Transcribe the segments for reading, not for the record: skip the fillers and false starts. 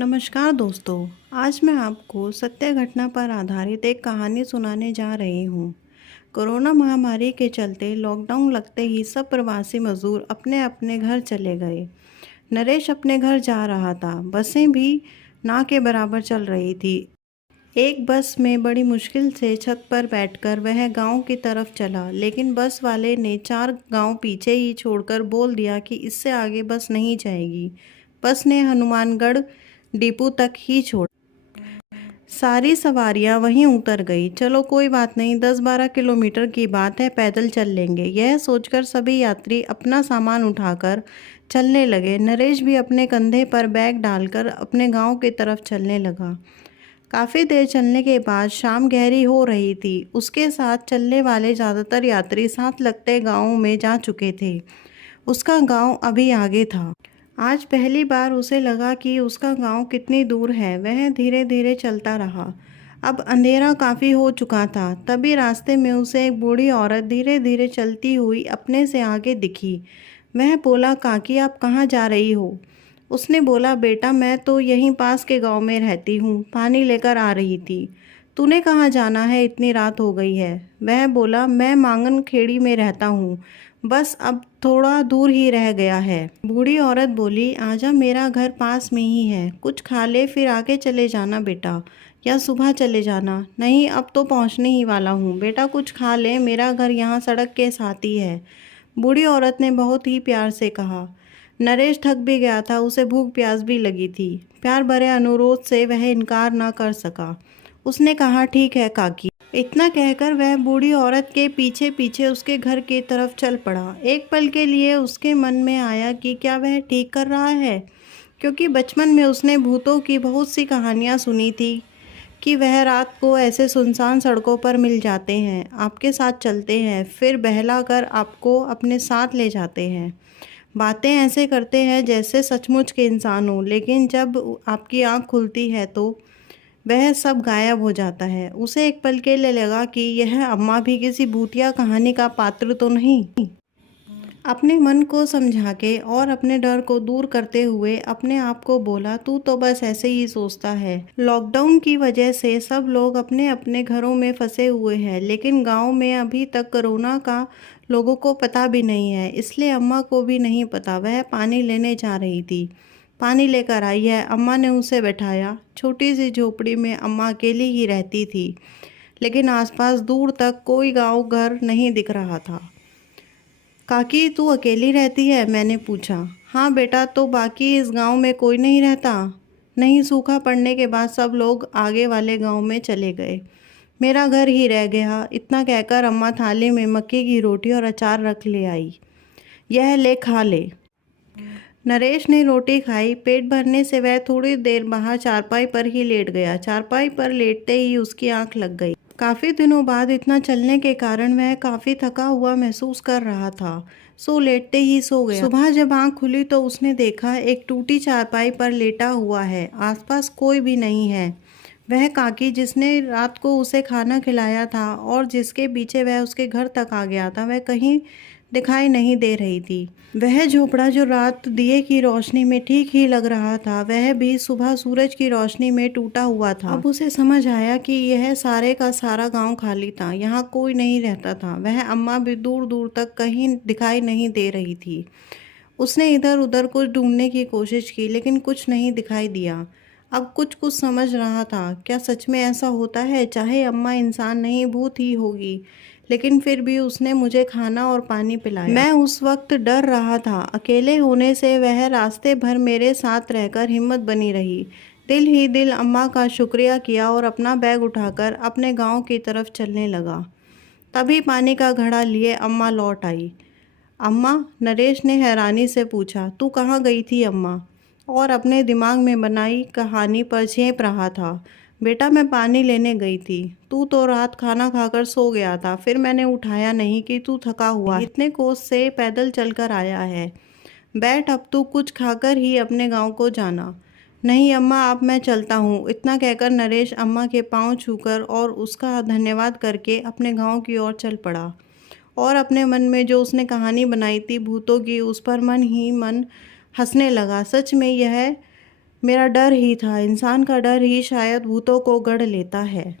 नमस्कार दोस्तों। आज मैं आपको सत्य घटना पर आधारित एक कहानी सुनाने जा रही हूँ। कोरोना महामारी के चलते लॉकडाउन लगते ही सब प्रवासी मजदूर अपने अपने घर चले गए। नरेश अपने घर जा रहा था। बसें भी ना के बराबर चल रही थी। एक बस में बड़ी मुश्किल से छत पर बैठकर वह गांव की तरफ चला, लेकिन बस वाले ने 4 गांव पीछे ही छोड़कर बोल दिया कि इससे आगे बस नहीं जाएगी। बस ने हनुमानगढ़ डिपो तक ही छोड़ा। सारी सवारियां वहीं उतर गई। चलो कोई बात नहीं, 10-12 किलोमीटर की बात है, पैदल चल लेंगे। यह सोचकर सभी यात्री अपना सामान उठाकर चलने लगे। नरेश भी अपने कंधे पर बैग डालकर अपने गांव की तरफ चलने लगा। काफ़ी देर चलने के बाद शाम गहरी हो रही थी। उसके साथ चलने वाले ज़्यादातर यात्री साथ लगते गाँव में जा चुके थे। उसका गांव अभी आगे था। आज पहली बार उसे लगा कि उसका गांव कितनी दूर है। वह धीरे धीरे चलता रहा। अब अंधेरा काफ़ी हो चुका था। तभी रास्ते में उसे एक बूढ़ी औरत धीरे धीरे चलती हुई अपने से आगे दिखी। वह बोला, काकी आप कहाँ जा रही हो? उसने बोला, बेटा मैं तो यहीं पास के गांव में रहती हूँ, पानी लेकर आ रही थी। तूने कहाँ जाना है, इतनी रात हो गई है? वह बोला, मैं मांगन खेड़ी में रहता हूँ, बस अब थोड़ा दूर ही रह गया है। बूढ़ी औरत बोली, आजा, मेरा घर पास में ही है, कुछ खा ले फिर आगे चले जाना बेटा, या सुबह चले जाना। नहीं, अब तो पहुँचने ही वाला हूँ बेटा, कुछ खा ले, मेरा घर यहाँ सड़क के साथ ही है। बूढ़ी औरत ने बहुत ही प्यार से कहा। नरेश थक भी गया था, उसे भूख प्यास भी लगी थी। प्यार भरे अनुरोध से वह इनकार न कर सका। उसने कहा, ठीक है काकी। इतना कहकर वह बूढ़ी औरत के पीछे पीछे उसके घर की तरफ चल पड़ा। एक पल के लिए उसके मन में आया कि क्या वह ठीक कर रहा है, क्योंकि बचपन में उसने भूतों की बहुत सी कहानियाँ सुनी थी कि वह रात को ऐसे सुनसान सड़कों पर मिल जाते हैं, आपके साथ चलते हैं, फिर बहला कर आपको अपने साथ ले जाते हैं, बातें ऐसे करते हैं जैसे सचमुच के इंसान हो, लेकिन जब आपकी आंख खुलती है तो वह सब गायब हो जाता है। उसे एक पल के लिए लगा कि यह अम्मा भी किसी भूतिया कहानी का पात्र तो नहीं। अपने मन को समझा के और अपने डर को दूर करते हुए अपने आप को बोला, तू तो बस ऐसे ही सोचता है। लॉकडाउन की वजह से सब लोग अपने अपने घरों में फंसे हुए हैं, लेकिन गांव में अभी तक कोरोना का लोगों को पता भी नहीं है, इसलिए अम्मा को भी नहीं पता। वह पानी लेने जा रही थी। पानी लेकर आई है। अम्मा ने उसे बैठाया। छोटी सी झोपड़ी में अम्मा अकेली ही रहती थी, लेकिन आसपास दूर तक कोई गांव घर नहीं दिख रहा था। काकी तू अकेली रहती है? मैंने पूछा। हाँ बेटा, तो बाकी इस गांव में कोई नहीं रहता? नहीं, सूखा पड़ने के बाद सब लोग आगे वाले गांव में चले गए, मेरा घर ही रह गया। इतना कहकर अम्मा थाली में मक्की की रोटी और अचार रख ले आई। यह ले, खा ले। नरेश ने रोटी खाई। पेट भरने से वह थोड़ी देर बाहर चारपाई पर ही लेट गया। चारपाई पर लेटते ही उसकी आंख लग गई। काफ़ी दिनों बाद इतना चलने के कारण वह काफ़ी थका हुआ महसूस कर रहा था, सो लेटते ही सो गया। सुबह जब आंख खुली तो उसने देखा एक टूटी चारपाई पर लेटा हुआ है, आसपास कोई भी नहीं है। वह काकी जिसने रात को उसे खाना खिलाया था और जिसके पीछे वह उसके घर तक आ गया था, वह कहीं दिखाई नहीं दे रही थी। वह झोपड़ा जो रात दिए की रोशनी में ठीक ही लग रहा था, वह भी सुबह सूरज की रोशनी में टूटा हुआ था। अब उसे समझ आया कि यह सारे का सारा गांव खाली था, यहाँ कोई नहीं रहता था। वह अम्मा भी दूर दूर तक कहीं दिखाई नहीं दे रही थी। उसने इधर उधर कुछ ढूंढने की कोशिश की, लेकिन कुछ नहीं दिखाई दिया। अब कुछ कुछ समझ रहा था, क्या सच में ऐसा होता है? चाहे अम्मा इंसान नहीं, भूत ही होगी, लेकिन फिर भी उसने मुझे खाना और पानी पिलाया। मैं उस वक्त डर रहा था। अकेले होने से वह रास्ते भर मेरे साथ रहकर हिम्मत बनी रही। दिल ही दिल अम्मा का शुक्रिया किया और अपना बैग उठाकर अपने गांव की तरफ चलने लगा। तभी पानी का घड़ा लिए अम्मा लौट आई। अम्मा? नरेश ने हैरानी से पूछा। तू कहाँ गई थी अम्मा? और अपने दिमाग में बनाई कहानी पर झेप रहा था। बेटा मैं पानी लेने गई थी, तू तो रात खाना खाकर सो गया था, फिर मैंने उठाया नहीं कि तू थका हुआ इतने कोस से पैदल चलकर आया है। बैठ, अब तू कुछ खाकर ही अपने गांव को जाना। नहीं अम्मा, अब मैं चलता हूँ। इतना कहकर नरेश अम्मा के पाँव छूकर और उसका धन्यवाद करके अपने गांव की ओर चल पड़ा। और अपने मन में जो उसने कहानी बनाई थी भूतों की, उस पर मन ही मन हंसने लगा। सच में यह मेरा डर ही था, इंसान का डर ही शायद भूतों को गढ़ लेता है।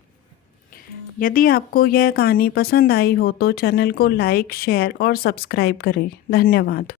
यदि आपको यह कहानी पसंद आई हो तो चैनल को लाइक, शेयर और सब्सक्राइब करें। धन्यवाद।